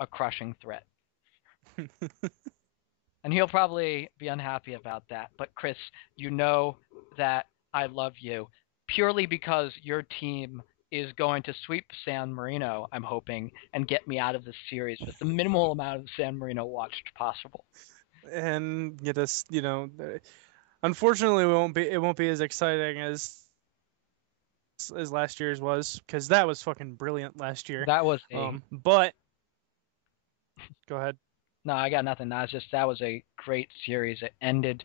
a crushing threat. And he'll probably be unhappy about that. But Chris, you know that I love you purely because your team is going to sweep San Marino, I'm hoping, and get me out of this series with the minimal amount of San Marino watched possible. And get us, unfortunately, it won't be as exciting as last year's was, because that was fucking brilliant last year. That was a But go ahead. no, I got nothing. That was a great series. It ended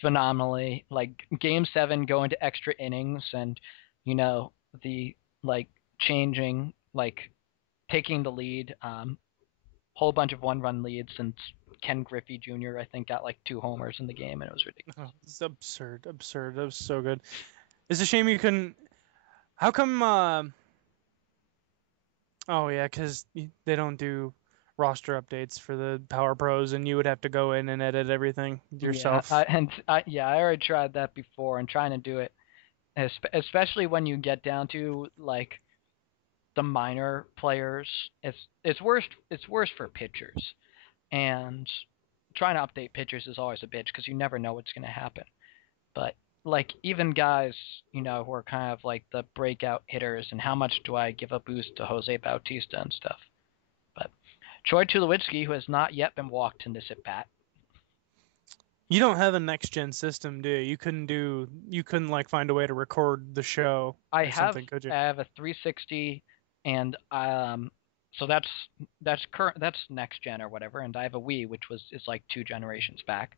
phenomenally. Like Game 7 going to extra innings, and the like changing, like taking the lead. Whole bunch of one-run leads, and Ken Griffey Jr. I think got like 2 homers in the game, and it was ridiculous. Oh, it's absurd. That was so good. It's a shame you couldn't. How come? Oh yeah, because they don't do roster updates for the Power Pros, and you would have to go in and edit everything yourself. Yeah, I already tried that before, and trying to do it, especially when you get down to like the minor players, it's worse. It's worse for pitchers, and trying to update pitchers is always a bitch because you never know what's going to happen. But like even guys, who are kind of like the breakout hitters, and how much do I give a boost to Jose Bautista and stuff? But Troy Tulowitzki, who has not yet been walked in this at bat. You don't have a next gen system, do you? You couldn't like find a way to record the show. I or have something, could you? I have a 360, and so that's next gen or whatever, and I have a Wii, which is like 2 generations back.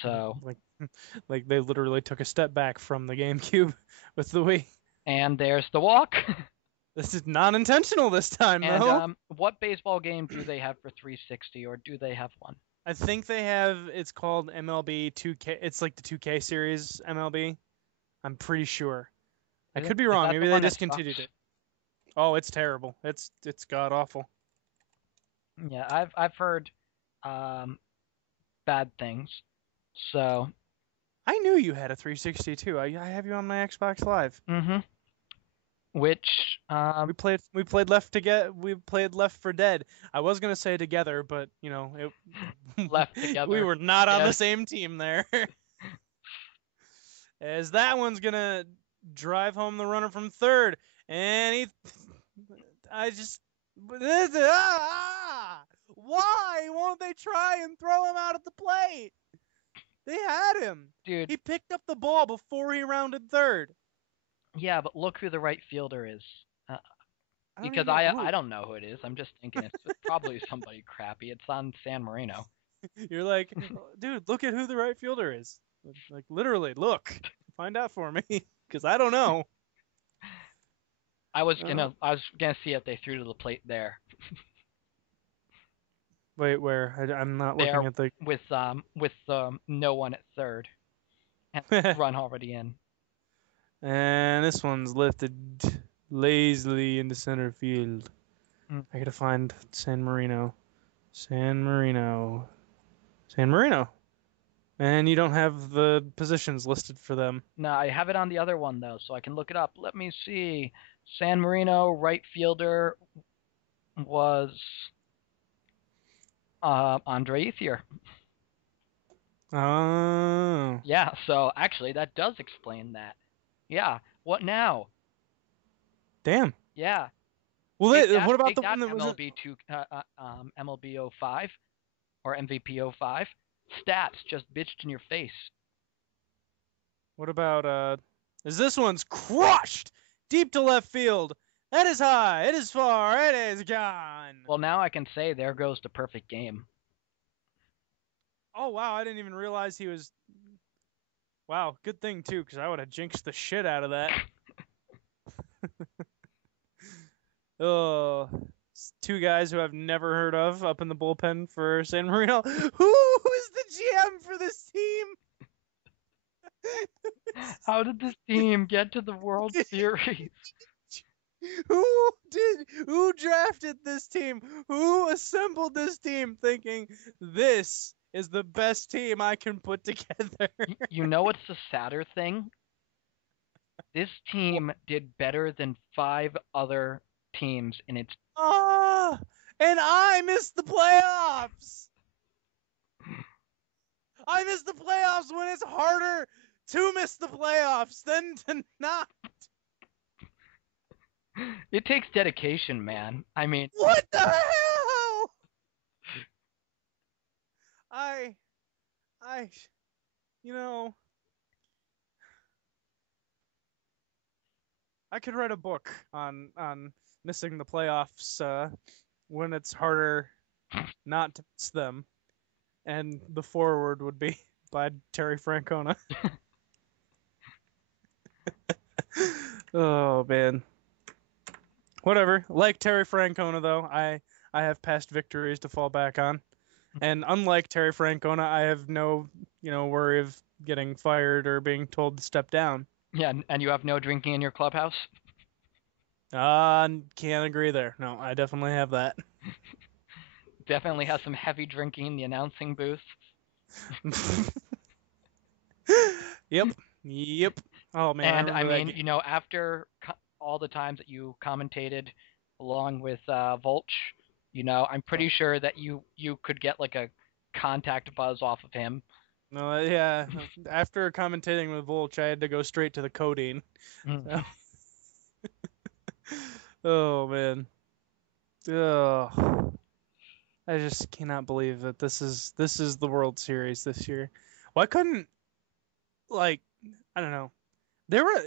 So like they literally took a step back from the GameCube with the Wii. And there's the walk. This is not intentional this time, and, though. What baseball game do they have for 360, or do they have one? I think they have. It's called MLB 2K. It's like the 2K series MLB. I'm pretty sure. I could be wrong. Maybe they discontinued it. Oh, it's terrible. It's god awful. Yeah, I've heard bad things. So I knew you had a 360 too. I have you on my Xbox Live. Mm-hmm. Which we played Left for Dead. I was gonna say together, but Left Together. We were not on the same team there. As that one's gonna drive home the runner from third, and why won't they try and throw him out at the plate? They had him. Dude. He picked up the ball before he rounded third. Yeah, but look who the right fielder is. Because I don't know who it is. I'm just thinking it's probably somebody crappy. It's on San Marino. You're like, dude, look at who the right fielder is. Like literally, look, find out for me, because I don't know. I was gonna see if they threw to the plate there. Wait, where? I'm not looking at the with no one at third, and run already in. And this one's lifted lazily into center field. I gotta find San Marino. And you don't have the positions listed for them. No, I have it on the other one though, so I can look it up. Let me see. San Marino right fielder was Andre Ethier. Oh. Yeah, so actually that does explain that. Yeah. What now? Damn. Yeah. Well, what about the one that was MLB 05 or MVP 05? Stats just bitched in your face. What about is this one's crushed deep to left field? That is high. It is far. It is gone. Well, now I can say there goes the perfect game. Oh wow! I didn't even realize he was. Wow, good thing too, because I would have jinxed the shit out of that. Oh, 2 guys who I've never heard of up in the bullpen for San Marino. Who is the GM for this team? How did this team get to the World Series? Who drafted this team? Who assembled this team thinking this is the best team I can put together? You know what's the sadder thing? This team did better than 5 other teams in its. And I missed the playoffs. I missed the playoffs when it's harder to miss the playoffs than to not. It takes dedication, man. I mean, what the hell? I, I, you know, I could write a book on missing the playoffs when it's harder not to miss them, and the foreword would be by Terry Francona. Oh man. Whatever. Like Terry Francona though, I have past victories to fall back on. And unlike Terry Francona, I have no, worry of getting fired or being told to step down. yeah, and you have no drinking in your clubhouse? Can't agree there. No, I definitely have that. Definitely has some heavy drinking in the announcing booth. Yep. Yep. Oh man, I And I remember that mean, game. after all the times that you commentated along with Volch, I'm pretty sure that you could get like a contact buzz off of him. No, yeah. After commentating with Volch, I had to go straight to the codeine. Mm. So. Oh man. Oh. I just cannot believe that this is the World Series this year. Why couldn't like I don't know. There were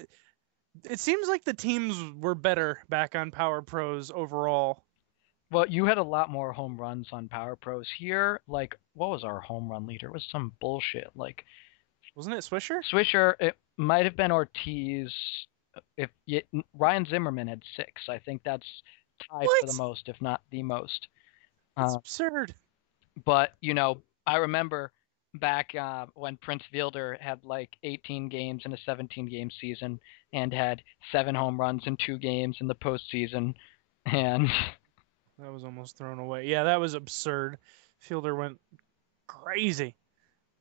it seems like the teams were better back on Power Pros overall. Well, you had a lot more home runs on Power Pros here. Like, what was our home run leader? It was some bullshit. Like Wasn't it Swisher? Swisher, it might have been Ortiz. If Ryan Zimmerman had 6, I think that's tied for the What? most, if not the most. That's Uh, absurd. but I remember back when Prince Fielder had like 18 games in a 17-game season and had 7 home runs in 2 games in the postseason, and That was almost thrown away. Yeah, that was absurd. Fielder went crazy.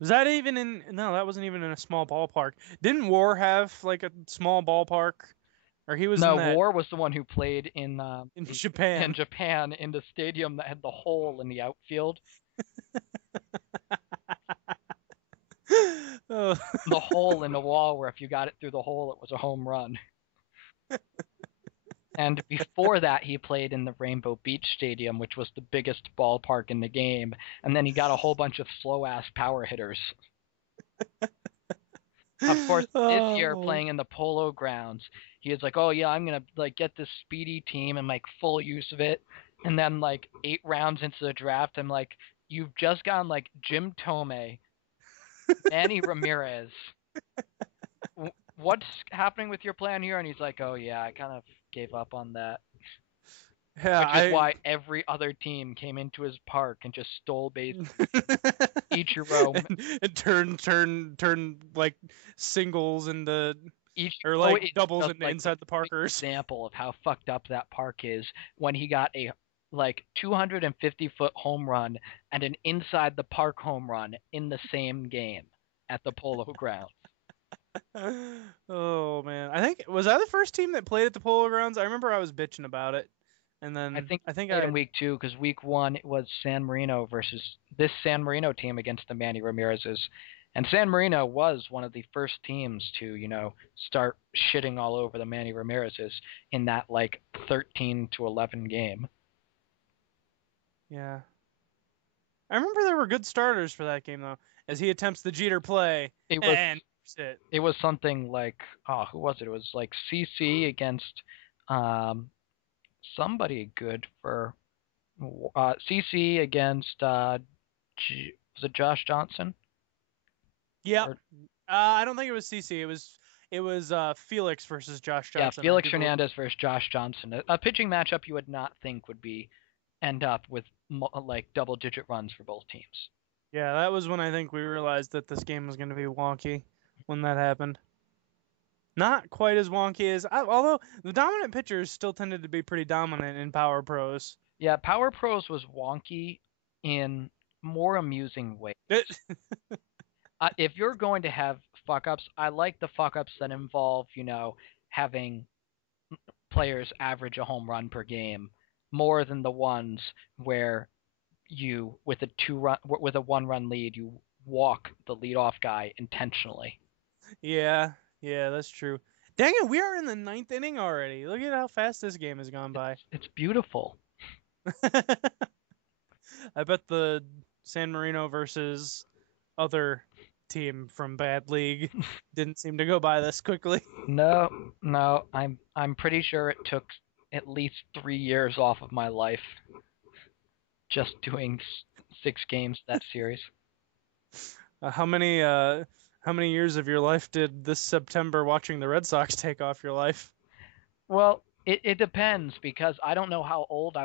Was that even in? No, that wasn't even in a small ballpark. Didn't War have like a small ballpark, or he was in no, that War was the one who played in in Japan? Japan in the stadium that had the hole in the outfield. Oh. The hole in the wall where if you got it through the hole, it was a home run. And before that, he played in the Rainbow Beach Stadium, which was the biggest ballpark in the game. And then he got a whole bunch of slow ass power hitters. Of course, this year Oh. playing in the Polo Grounds, he was like, "Oh yeah, I'm gonna like get this speedy team and make full use of it." And then like 8 rounds into the draft, I'm like, "You've just gotten like Jim Tomei, Manny Ramirez. What's happening with your plan here?" And he's like, "Oh yeah, I kind of gave up on that." Yeah, Which is why every other team came into his park and just stole bases. Ichiro, and turn like singles into or Ichiro like is doubles just into like the inside the Parkers. example of how fucked up that park is when he got a like 250-foot home run and an inside the park home run in the same game at the Polo Grounds. Oh man, I think was I the first team that played at the Polo Grounds? I remember I was bitching about it, and I then think I he think played I in week 2 because week 1 it was San Marino versus this San Marino team against the Manny Ramirez's. And San Marino was one of the first teams to, start shitting all over the Manny Ramirez's in that like 13-11 game. yeah. I remember there were good starters for that game though, as he attempts the Jeter play It was and it. it was something like, oh, who was it? It was like CC against um somebody good for CC against was it Josh Johnson? Yep. Or I don't think it was CC. It was Felix versus Josh yeah, Johnson. I Felix do believe. Hernandez versus Josh Johnson. A pitching matchup you would not think would be end up with like double-digit runs for both teams. Yeah, that was when I think we realized that this game was going to be wonky when that happened. Not quite as wonky as, although the dominant pitchers still tended to be pretty dominant in Power Pros. Yeah, Power Pros was wonky in more amusing ways. If you're going to have fuck ups, I like the fuck ups that involve, having players average a home run per game. more than the ones where you with a 1 run lead you walk the leadoff guy intentionally. Yeah, yeah, that's true. Dang it, we are in the ninth inning already. Look at how fast this game has gone by. It's beautiful. I bet the San Marino versus other team from bad league didn't seem to go by this quickly. No, no, I'm pretty sure it took at least 3 years off of my life just doing 6 games that series. How many years of your life did this September watching the Red Sox take off your life? Well, it depends because I don't know how old I